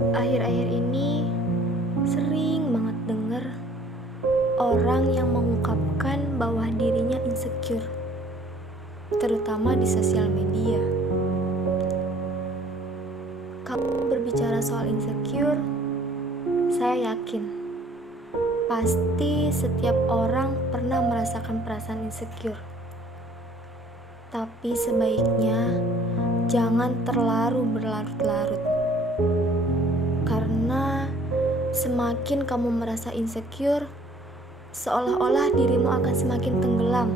Akhir-akhir ini sering banget denger orang yang mengungkapkan bahwa dirinya insecure, terutama di sosial media. Kalau berbicara soal insecure, saya yakin pasti setiap orang pernah merasakan perasaan insecure. Tapi sebaiknya jangan terlalu berlarut-larut. Karena semakin kamu merasa insecure, seolah-olah dirimu akan semakin tenggelam.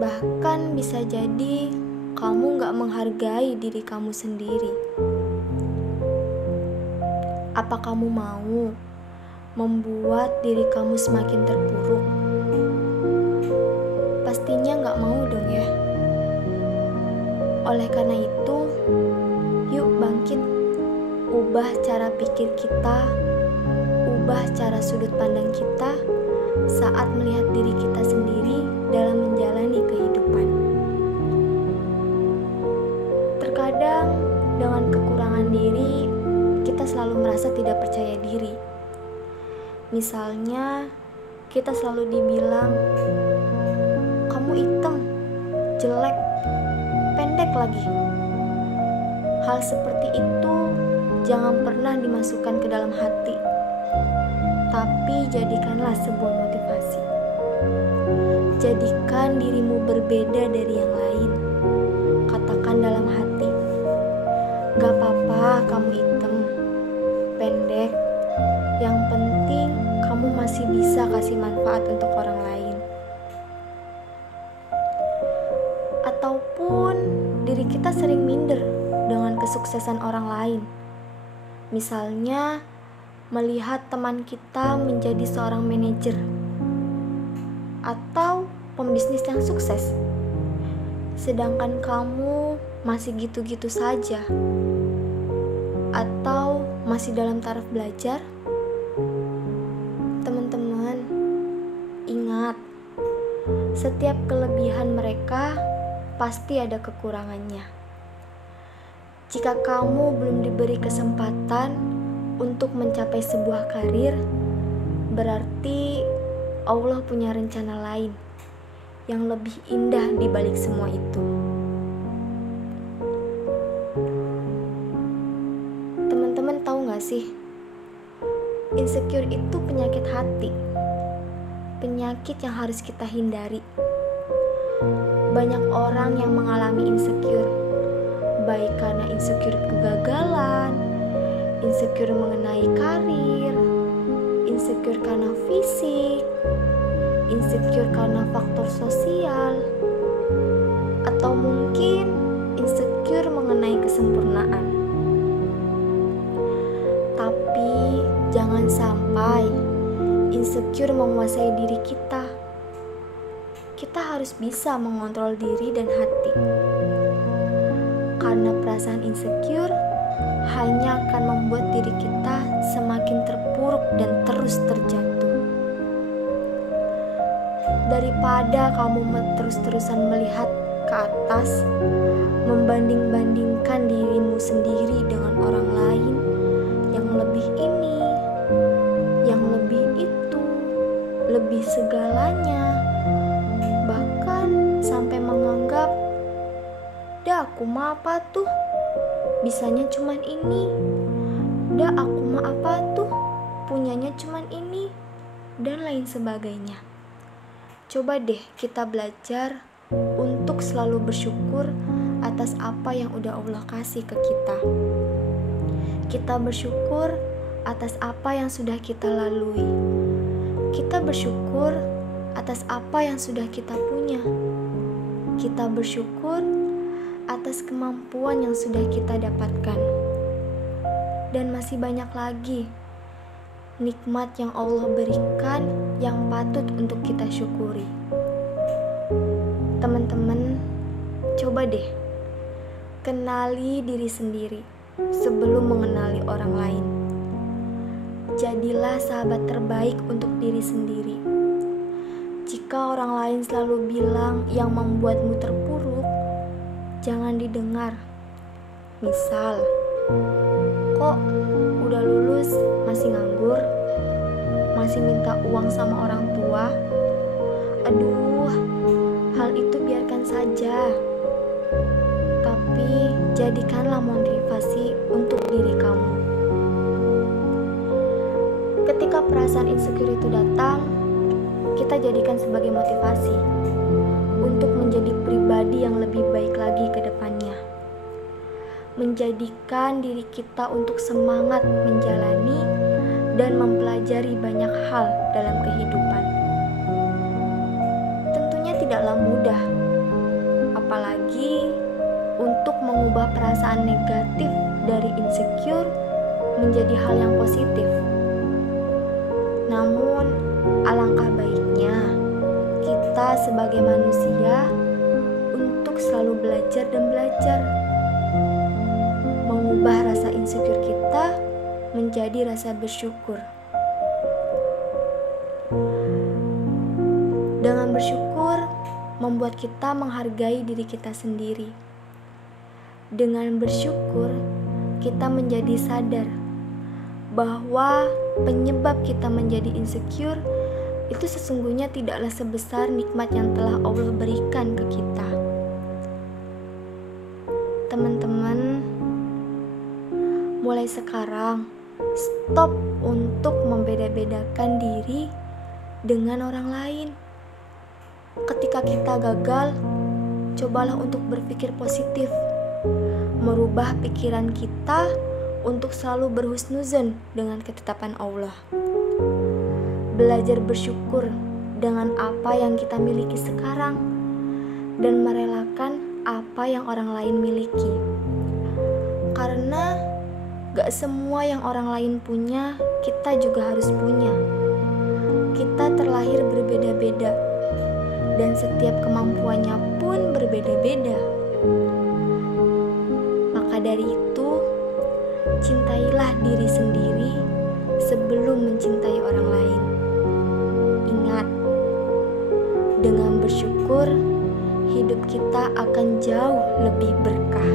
Bahkan bisa jadi kamu gak menghargai diri kamu sendiri. Apa kamu mau membuat diri kamu semakin terpuruk? Pastinya gak mau dong ya. Oleh karena itu, yuk bangkit. Ubah cara pikir kita, ubah cara sudut pandang kita saat melihat diri kita sendiri dalam menjalani kehidupan. Terkadang dengan kekurangan diri, kita selalu merasa tidak percaya diri. Misalnya, kita selalu dibilang, "Kamu hitam, jelek, pendek lagi." Hal seperti itu jangan pernah dimasukkan ke dalam hati, tapi jadikanlah sebuah motivasi. Jadikan dirimu berbeda dari yang lain. Katakan dalam hati, "Gak apa-apa kamu hitam, pendek. Yang penting kamu masih bisa kasih manfaat untuk orang lain." Ataupun diri kita sering minder dengan kesuksesan orang lain. Misalnya, melihat teman kita menjadi seorang manajer atau pembisnis yang sukses, sedangkan kamu masih gitu-gitu saja, atau masih dalam taraf belajar. Teman-teman, ingat, setiap kelebihan mereka pasti ada kekurangannya. Jika kamu belum diberi kesempatan untuk mencapai sebuah karir, berarti Allah punya rencana lain yang lebih indah di balik semua itu. Teman-teman tahu gak sih, insecure itu penyakit hati, penyakit yang harus kita hindari. Banyak orang yang mengalami insecure, baik karena insecure kegagalan, insecure mengenai karir, insecure karena fisik, insecure karena faktor sosial, atau mungkin insecure mengenai kesempurnaan. Tapi jangan sampai insecure menguasai diri kita. Kita harus bisa mengontrol diri dan hati. Karena perasaan insecure hanya akan membuat diri kita semakin terpuruk dan terus terjatuh. Daripada kamu terus-terusan melihat ke atas, membanding-bandingkan dirimu sendiri dengan orang lain yang lebih ini, yang lebih itu, lebih segalanya, bahkan sampai menganggap, "Dah aku mah apa tuh? Bisanya cuman ini. Dah aku mah apa tuh? Punyanya cuman ini." Dan lain sebagainya. Coba deh kita belajar untuk selalu bersyukur atas apa yang udah Allah kasih ke kita. Kita bersyukur atas apa yang sudah kita lalui. Kita bersyukur atas apa yang sudah kita punya. Kita bersyukur atas kemampuan yang sudah kita dapatkan. Dan masih banyak lagi nikmat yang Allah berikan yang patut untuk kita syukuri. Teman-teman, coba deh kenali diri sendiri sebelum mengenali orang lain. Jadilah sahabat terbaik untuk diri sendiri. Jika orang lain selalu bilang yang membuatmu terpuruk, jangan didengar. Misal, Kok udah lulus masih nganggur? Masih minta uang sama orang tua? Aduh, hal itu biarkan saja. Tapi jadikanlah motivasi untuk diri kamu. Ketika perasaan insecure itu datang, kita jadikan sebagai motivasi untuk menjadi pribadi yang lebih baik lagi ke depannya. Menjadikan diri kita untuk semangat menjalani dan mempelajari banyak hal dalam kehidupan. Tentunya tidaklah mudah, apalagi untuk mengubah perasaan negatif dari insecure menjadi hal yang positif. Namun, alangkah baiknya kita sebagai manusia untuk selalu belajar dan belajar, mengubah rasa insecure kita menjadi rasa bersyukur. Dengan bersyukur, membuat kita menghargai diri kita sendiri. Dengan bersyukur, kita menjadi sadar bahwa penyebab kita menjadi insecure itu sesungguhnya tidaklah sebesar nikmat yang telah Allah berikan ke kita. Teman-teman, mulai sekarang stop untuk membeda-bedakan diri dengan orang lain. Ketika kita gagal, cobalah untuk berpikir positif, merubah pikiran kita untuk selalu berhusnuzon dengan ketetapan Allah. Belajar bersyukur dengan apa yang kita miliki sekarang dan merelakan apa yang orang lain miliki. Karena gak semua yang orang lain punya, kita juga harus punya. Kita terlahir berbeda-beda dan setiap kemampuannya pun berbeda-beda. Maka dari itu, cintailah diri sendiri sebelum mencintai orang lain. Ingat, dengan bersyukur, hidup kita akan jauh lebih berkah.